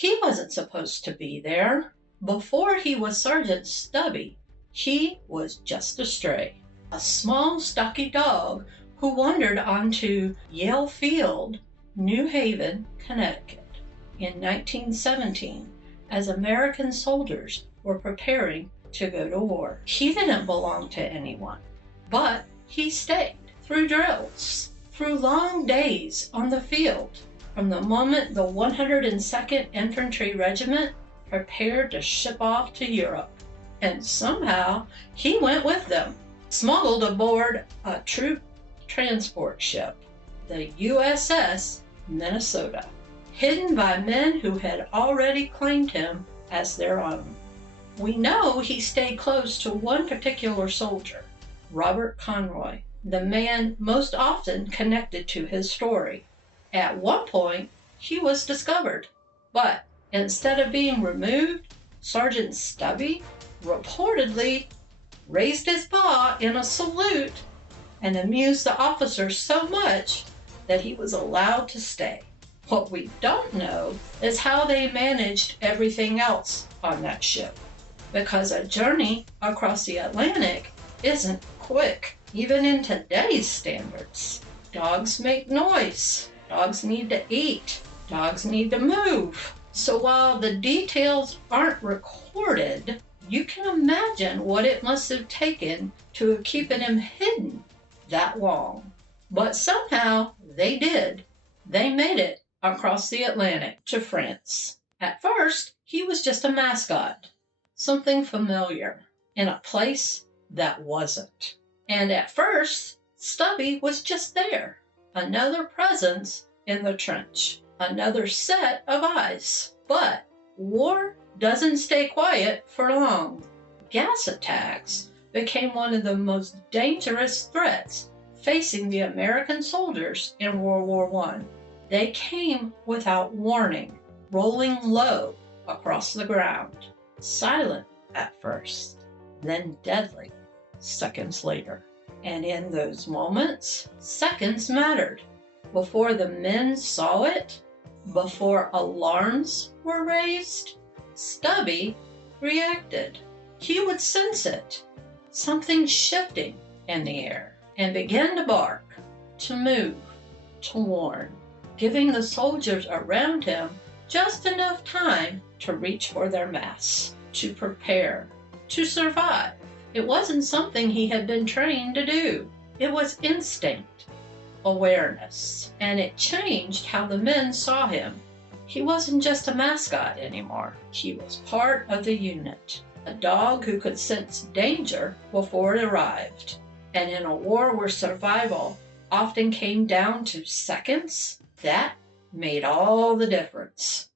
He wasn't supposed to be there. Before he was Sergeant Stubby, he was just a stray. A small, stocky dog who wandered onto Yale Field, New Haven, Connecticut, in 1917 as American soldiers were preparing to go to war. He didn't belong to anyone, but he stayed through drills, through long days on the field, from the moment the 102nd Infantry Regiment prepared to ship off to Europe. And somehow he went with them, smuggled aboard a troop transport ship, the USS Minnesota, hidden by men who had already claimed him as their own. We know he stayed close to one particular soldier, Robert Conroy, the man most often connected to his story. At one point, he was discovered, but instead of being removed, Sergeant Stubby reportedly raised his paw in a salute and amused the officers so much that he was allowed to stay. What we don't know is how they managed everything else on that ship, because a journey across the Atlantic isn't quick, even in today's standards. Dogs make noise. Dogs need to eat. Dogs need to move. So while the details aren't recorded, you can imagine what it must have taken to have keeping him hidden that long. But somehow they did. They made it across the Atlantic to France. At first, he was just a mascot, something familiar, in a place that wasn't. And at first, Stubby was just there. Another presence in the trench, another set of eyes. But war doesn't stay quiet for long. Gas attacks became one of the most dangerous threats facing the American soldiers in World War I. They came without warning, rolling low across the ground, silent at first, then deadly seconds later. And in those moments, seconds mattered. Before the men saw it, before alarms were raised, Stubby reacted. He would sense it, something shifting in the air, and begin to bark, to move, to warn, giving the soldiers around him just enough time to reach for their masks, to prepare, to survive. It wasn't something he had been trained to do. It was instinct, awareness, and it changed how the men saw him. He wasn't just a mascot anymore. He was part of the unit, a dog who could sense danger before it arrived. And in a war where survival often came down to seconds, that made all the difference.